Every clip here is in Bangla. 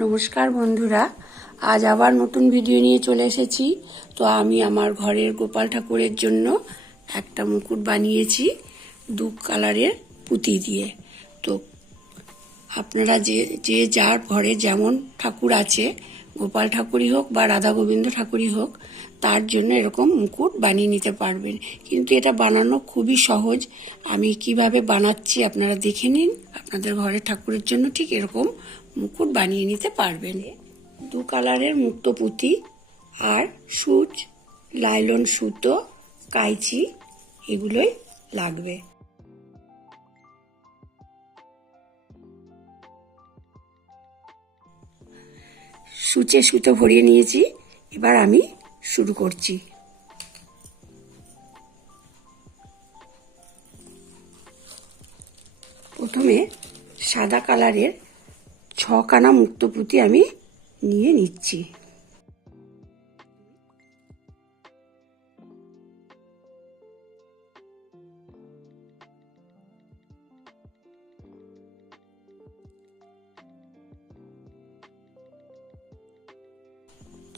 নমস্কার বন্ধুরা, আজ আবার নতুন ভিডিও নিয়ে চলে এসেছি। তো আমি আমার ঘরের গোপাল ঠাকুরের জন্য একটা মুকুট বানিয়েছি দু কালারের পুঁতি দিয়ে। তো আপনারা যে যে যার ঘরে যেমন ঠাকুর আছে, গোপাল ঠাকুরই হোক বা রাধা গোবিন্দ ঠাকুরই হোক, তার জন্য এরকম মুকুট বানিয়ে নিতে পারবেন। কিন্তু এটা বানানো খুবই সহজ। আমি কিভাবে বানাচ্ছি আপনারা দেখে নিন। আপনাদের ঘরের ঠাকুরের জন্য ঠিক এরকম মুকুট বানিয়ে নিতে পারবেন। দু কালারের মুক্ত পুঁতি আর সূচ, লাইলন সুতো, কাঁচি এগুলোই লাগবে। সূচে সুতো ভরিয়ে নিয়েছি, এবার আমি শুরু করছি। প্রথমে সাদা কালারের 6 খানা মুক্ত পুঁতি আমি নিয়ে নিচ্ছি।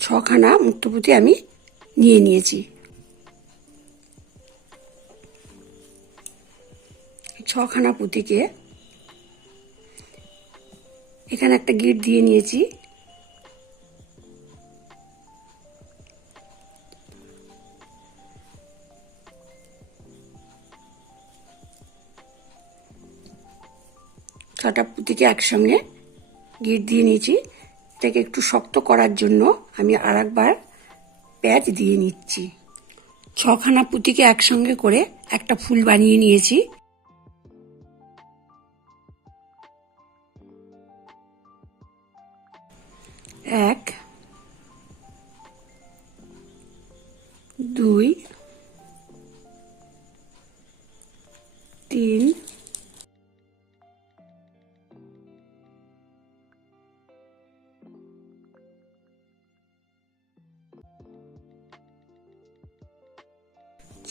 ছখানা মুক্তপুঁতি আমি নিয়ে নিয়েছি। 6 খানা পুঁতিকে এখানে একটা গিঁট দিয়ে নিয়েছি। ছটা পুঁতিকে একসঙ্গে গিঁট দিয়ে নিয়েছি। এটাকে একটু শক্ত করার জন্য আমি আরেকবার প্যাঁচ দিয়ে নিচ্ছি। 6 খানা পুঁতিকে একসঙ্গে করে একটা ফুল বানিয়ে নিয়েছি। এক, দুই, তিন,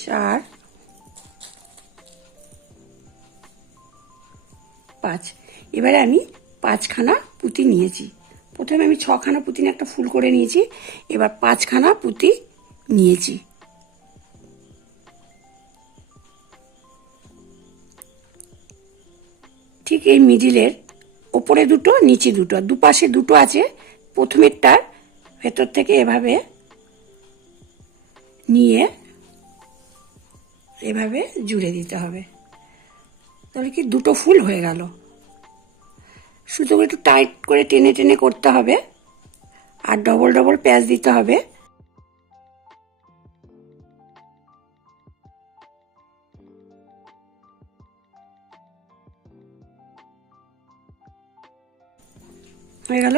চার, 5। এবারে আমি 5 খানা পুঁতি নিয়েছি। প্রথমে আমি 6 খানা পুঁতি নিয়ে একটা ফুল করে নিয়েছি। এবার 5 খানা পুঁতি নিয়েছি। ঠিক এই মিডিলের ওপরে দুটো, নিচে দুটো, দুপাশে দুটো আছে। প্রথমেরটার ভেতর থেকে এভাবে নিয়ে এভাবে জুড়ে দিতে হবে। তাহলে কি দুটো ফুল হয়ে গেল। সুতোগুলো একটু টাইট করে টেনে টেনে করতে হবে, আর ডবল ডবল প্যাচ দিতে হবে। হয়ে গেল।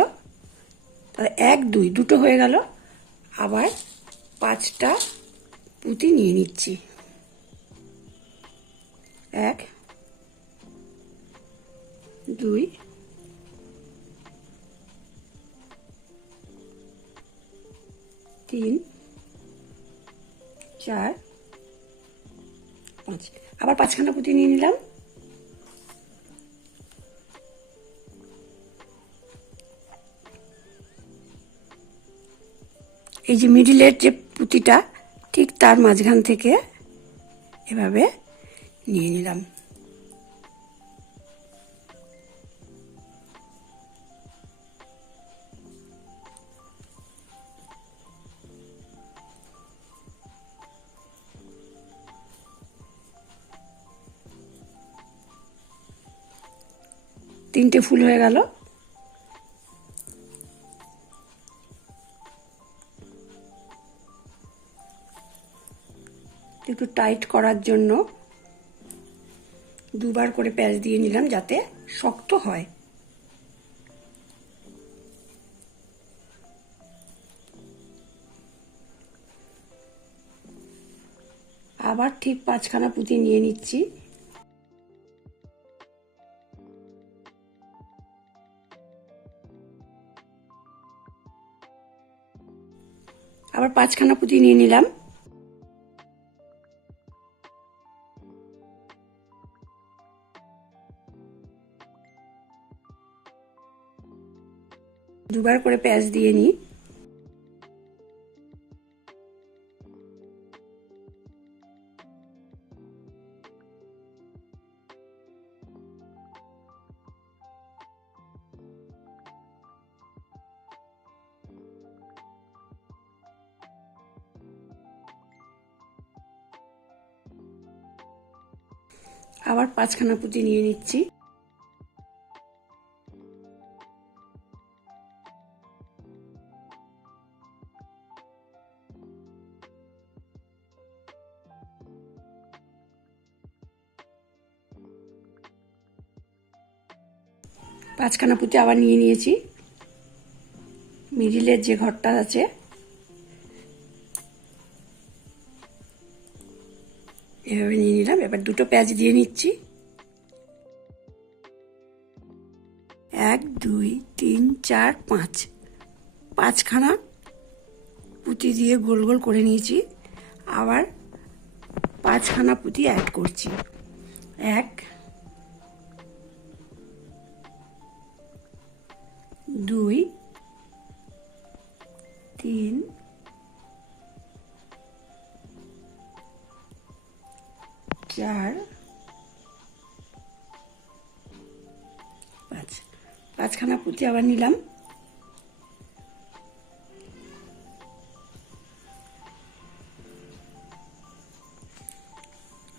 তাহলে 1, 2 দুটো হয়ে গেল। আবার 5টা পুঁতি নিয়ে নিচ্ছি। 1, 2, 3, 4, 5। আবার 5 খানা পুঁতি নিয়ে নিলাম। এই যে মিডিলের যে পুঁতিটা, ঠিক তার মাঝখান থেকে এভাবে নিয়ে নিলাম। তিনটে ফুল হয়ে গেল। একটু টাইট করার জন্য দুবার করে প্যাচ দিয়ে নিলাম, যাতে শক্ত হয়। আবার ঠিক 5 খানা পুঁতি নিয়ে নিচ্ছি। আবার 5 খানা পুঁতি নিয়ে নিলাম। দুবার করে প্যাঁচ দিয়ে নিই। আবার 5খানা পুঁতি নিয়ে নিচ্ছি। পাঁচখানা পুঁতি আবার নিয়ে নিয়েছি। মিডিলের যে ঘরটা আছে এভাবে নিয়ে নিলাম। এবার দুটো প্যাঁচ দিয়ে নিচ্ছি। 1 2 3 4 5 5খানা পুঁতি দিয়ে গোল গোল করে নিয়েছি। আবার 5খানা পুঁতি অ্যাড করছি। 1 2 3 4 5 5খানা পুঁতি আবার নিলাম।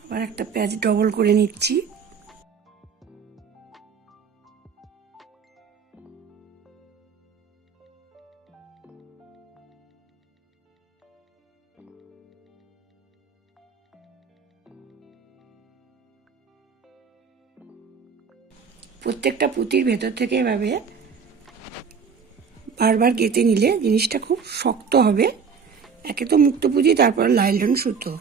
আবার একটা প্যাঁচ ডবল করে নিচ্ছি। প্রত্যেকটা পুঁতির ভেতর থেকে এভাবে বারবার গেঁথে নিলে জিনিসটা খুব শক্ত হবে। একে তো মুক্ত পুঁতি, তারপর লাইলন সুতো।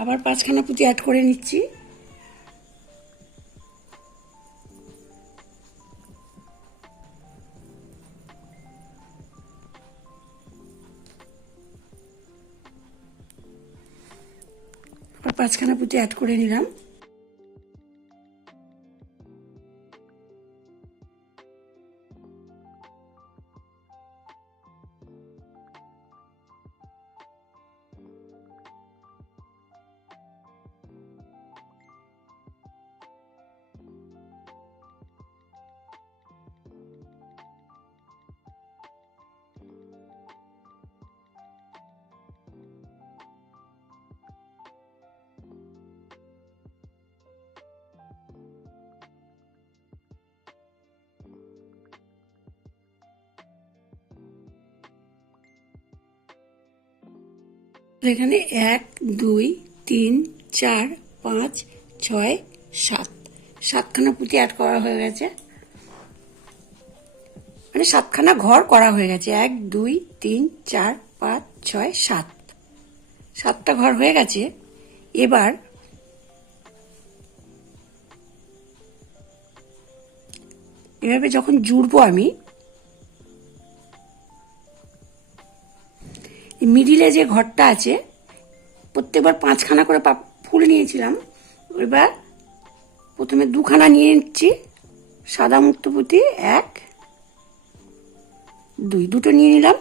আবার 5খানা পুঁতি অ্যাড করে নিচ্ছি। আবার 5খানা পুঁতি অ্যাড করে নিলাম। এখানে 1 2 3 4 5 6 7 7খানা পুঁতি অ্যাড করা হয়ে গেছে। মানে 7খানা ঘর করা হয়ে গেছে। 1 2 3 4 5 6 7 7টা ঘর হয়ে গেছে। এবার এভাবে যখন জুড়বো আমি, মিডিলে যে ঘরটা আছে প্রত্যেকবার 5খানা করে ফুল নিয়েছিলাম। এবার প্রথমে 2খানা নিয়ে নিচ্ছি সাদা মুক্ত পুঁতি। 1 2 দুটো নিয়ে নিলাম।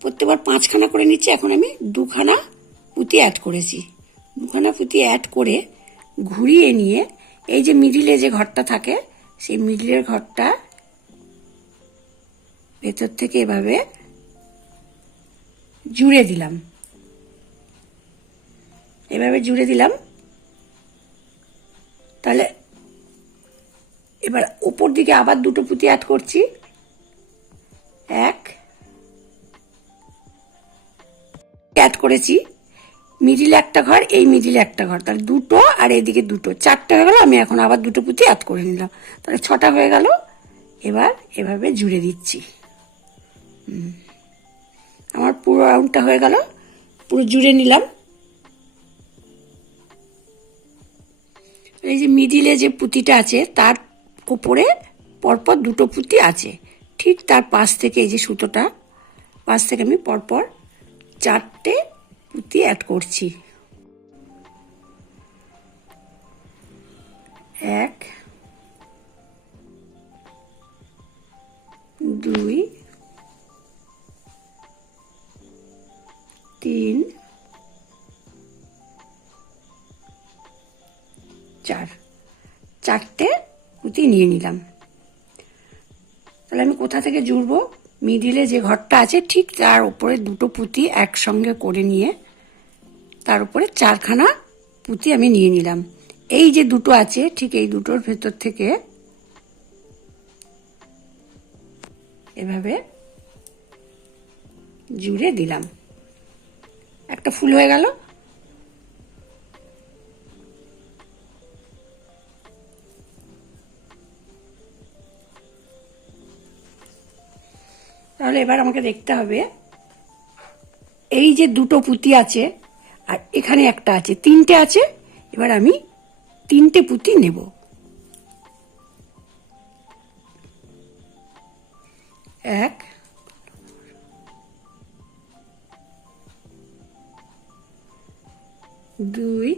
প্রত্যেকবার 5খানা করে নিচ্ছি। এখন আমি 2খানা পুঁতি অ্যাড করেছি। 2খানা পুঁতি অ্যাড করে ঘুরিয়ে নিয়ে এই যে মিডিলে যে ঘরটা থাকে সেই মিডিলের ঘরটা ভেতর থেকে এভাবে জুড়ে দিলাম। এভাবে জুড়ে দিলাম। তাহলে এবার উপর দিকে আবার দুটো পুঁতি অ্যাড করছি। 1 অ্যাড করেছি। মিডিলে একটা ঘর, এই মিডিলে একটা ঘর, তাহলে দুটো, আর এইদিকে দুটো, 4টে হয়ে গেল। আমি এখন আবার দুটো পুঁতি অ্যাড করে নিলাম, তাহলে 6টা হয়ে গেল। এবার এভাবে জুড়ে দিচ্ছি। আমার পুরো রাউন্ডটা হয়ে গেল, পুরো জুড়ে নিলাম। এই যে মিডিলে যে পুঁতিটা আছে তার উপরে পরপর দুটো পুঁতি আছে, ঠিক তার পাশ থেকে এই যে সুতোটা পাশ থেকে আমি পরপর 4টে পুঁতি অ্যাড করছি। 4টে পুঁতি নিয়ে নিলাম। তাহলে আমি কোথা থেকে জুড়বো? মিডিলে যে ঘরটা আছে ঠিক তার উপরে 2টো পুঁতি একসঙ্গে করে নিয়ে তার উপরে 4খানা পুঁতি আমি নিয়ে নিলাম। এই যে 2টো আছে ঠিক এই 2টোর ভেতর থেকে এভাবে জুড়ে দিলাম। একটা ফুল হয়ে গেল। তাহলে এবার আমাকে দেখতে হবে এই যে 2টো পুঁতি আছে আর এখানে একটা আছে, 3টে আছে। এবার আমি 3টে পুঁতি নেব। 1 2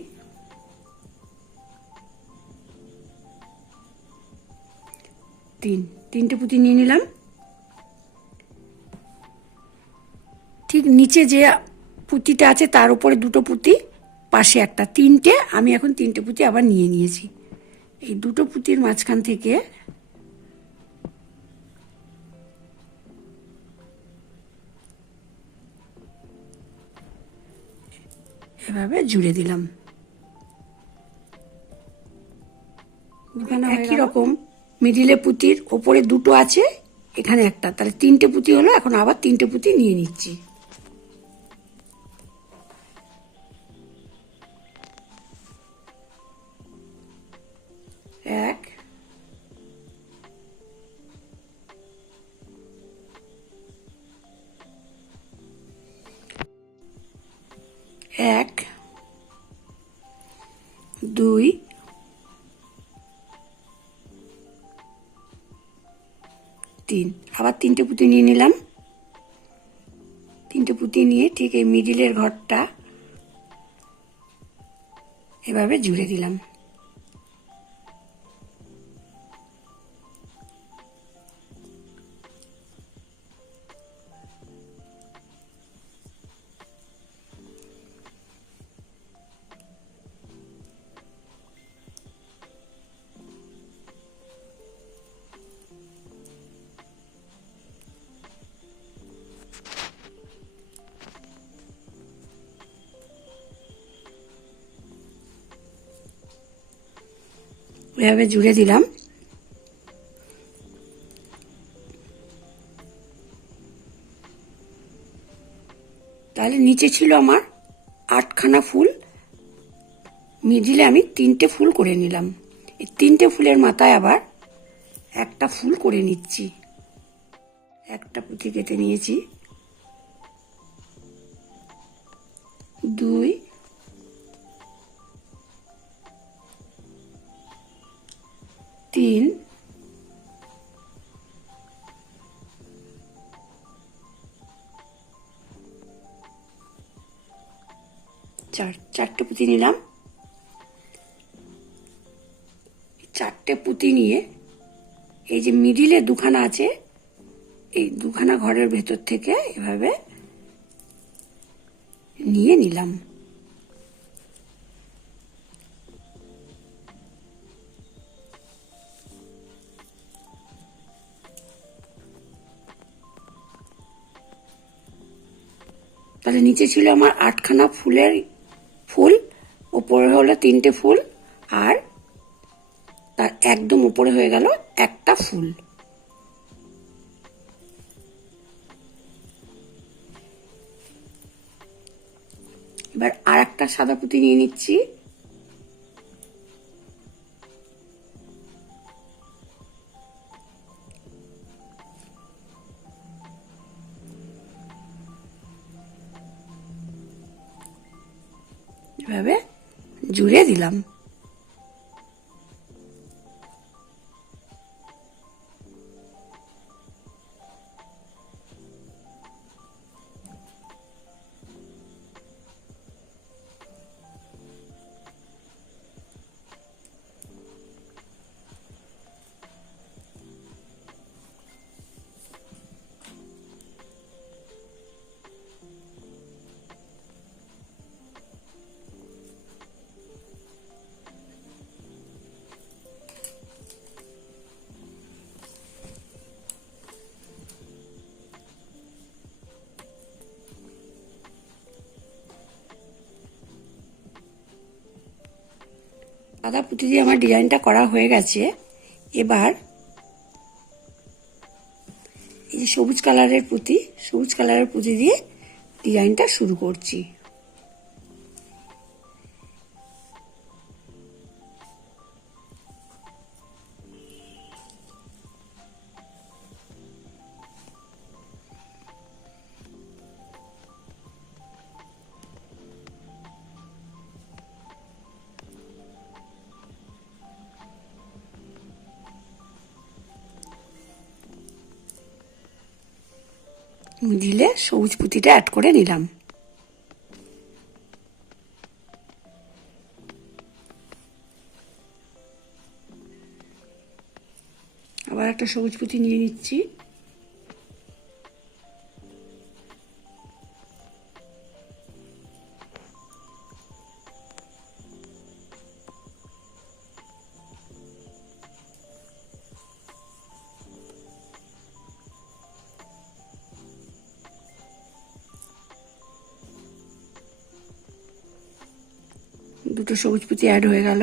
3, 3টে পুঁতি নিয়ে নিলাম। ঠিক নিচে যে পুঁতিটা আছে তার উপরে 2টো পুঁতি, পাশে একটা, 3টে। আমি এখন 3টে পুঁতি আবার নিয়ে নিয়েছি। এই 2টো পুঁতির মাঝখান থেকে এভাবে জুড়ে দিলাম। একই রকম মিডিলে পুঁতির ওপরে 2টো আছে, এখানে একটা, তাহলে 3টে পুঁতি হলো। এখন আবার 3টে পুঁতি নিয়ে নিচ্ছি। 1 1 2 3, আবার 3টে পুঁতি নিয়ে নিলাম। 3টে পুঁতি নিয়ে ঠিক এই মিডিলের ঘরটা এভাবে জুড়ে দিলাম। এভাবে জুড়ে দিলাম। তাহলে নিচে ছিল আমার 8খানা ফুল, মিডিলে আমি 3টে ফুল করে নিলাম। এই 3টে ফুলের মাথায় আবার একটা ফুল করে নিচ্ছি। একটা পুঁতি কেটে নিয়েছি। 2 3 4, 4টে পুঁতি নিলাম। 4টে পুঁতি নিয়ে এই যে মিডিলে 2খানা আছে, এই 2খানা ঘরের ভেতর থেকে এভাবে নিয়ে নিলাম। তাহলে নিচে ছিল আমার 8খানা ফুল, উপরে হলো 3টে ফুল, আর তার একদম উপরে হয়ে গেল একটা ফুল। এবার আর একটা সাদা পুঁতি নিয়ে নিচ্ছি। এভাবে জুড়ে দিলাম। সাদা পুঁতি দিয়ে আমার ডিজাইনটা করা হয়ে গেছে। এবার এই যে সবুজ কালারের পুঁতি দিয়ে ডিজাইনটা শুরু করছি। দিলে সবুজ পুঁতিটা অ্যাড করে নিলাম। আবার একটা সবুজ পুঁতি নিয়ে নিচ্ছি। দুটো সবুজ পুঁতি অ্যাড হয়ে গেল।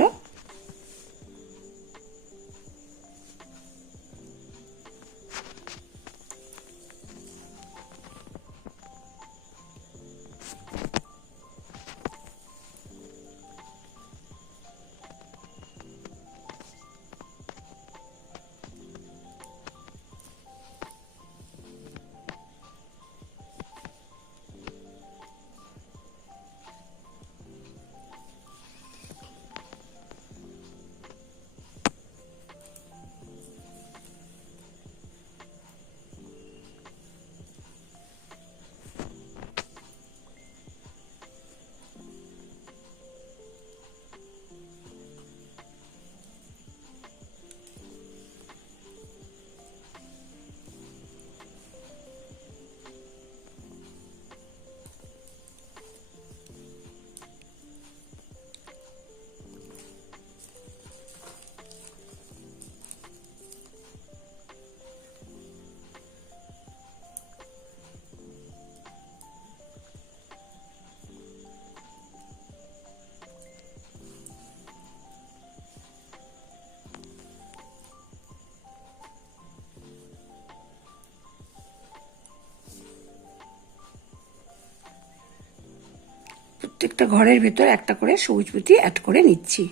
প্রত্যেকটা ঘরের ভেতর একটা করে সবুজ পুঁতি অ্যাড করে নিচ্ছি।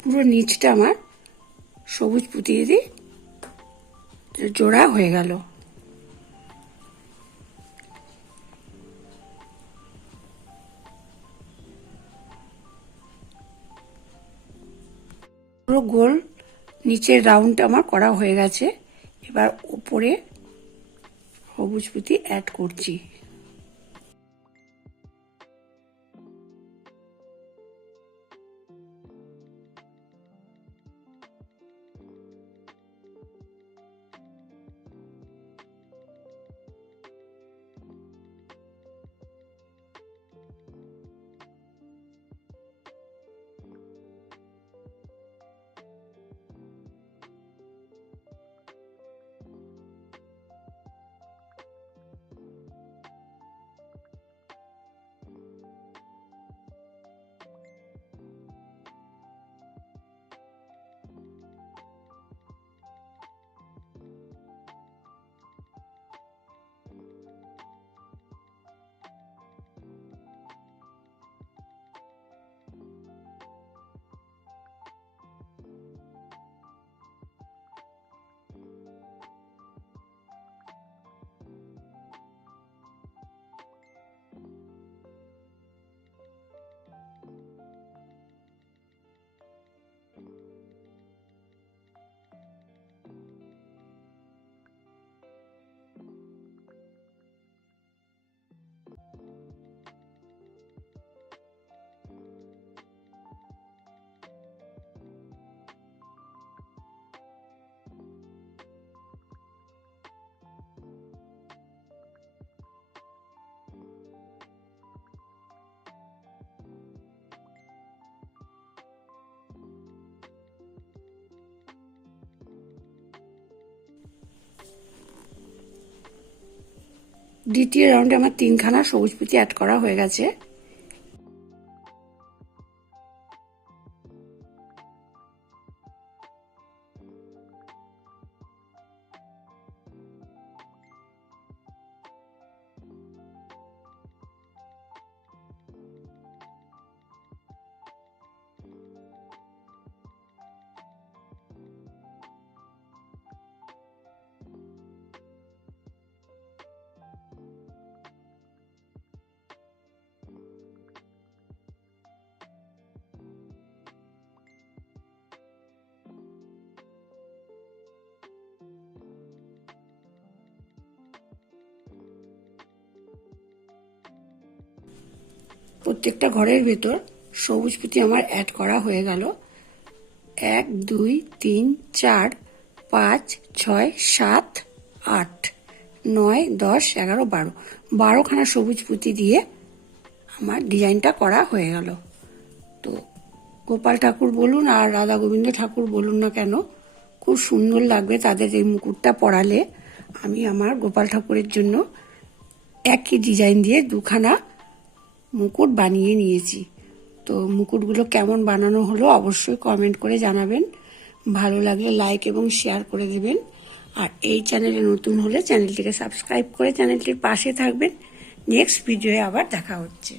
পুরো নিচটা আমার সবুজ পুঁতি দিয়ে জোড়া হয়ে গেল। পুরো গোল নিচের রাউন্ড আমার করা হয়ে গেছে। এবার উপরে সবুজ পুঁতি অ্যাড করছি। দ্বিতীয় রাউন্ডে আমার 3খানা সবুজ পুঁতি অ্যাড করা হয়ে গেছে। প্রত্যেকটা ঘরের ভেতর সবুজ পুঁতি আমার অ্যাড করা হয়ে গেল। 1 2 3 4 5 6 7 8 9 10 11 12 12খানা সবুজ পুঁতি দিয়ে আমার ডিজাইনটা করা হয়ে গেল। তো গোপাল ঠাকুর বলুন আর রাধা গোবিন্দ ঠাকুর বলুন না কেন, খুব সুন্দর লাগবে তাদের এই মুকুটটা পরালে। আমি আমার গোপাল ঠাকুরের জন্য একই ডিজাইন দিয়ে 2খানা মুকুট বানিয়ে নিয়েছি। তো মুকুটগুলো কেমন বানানো হলো অবশ্যই কমেন্ট করে জানাবেন। ভালো লাগলে লাইক এবং শেয়ার করে দেবেন। আর এই চ্যানেলে নতুন হলে চ্যানেলটিকে সাবস্ক্রাইব করে চ্যানেলটির পাশে থাকবেন। নেক্সট ভিডিওয়ে আবার দেখা হচ্ছে।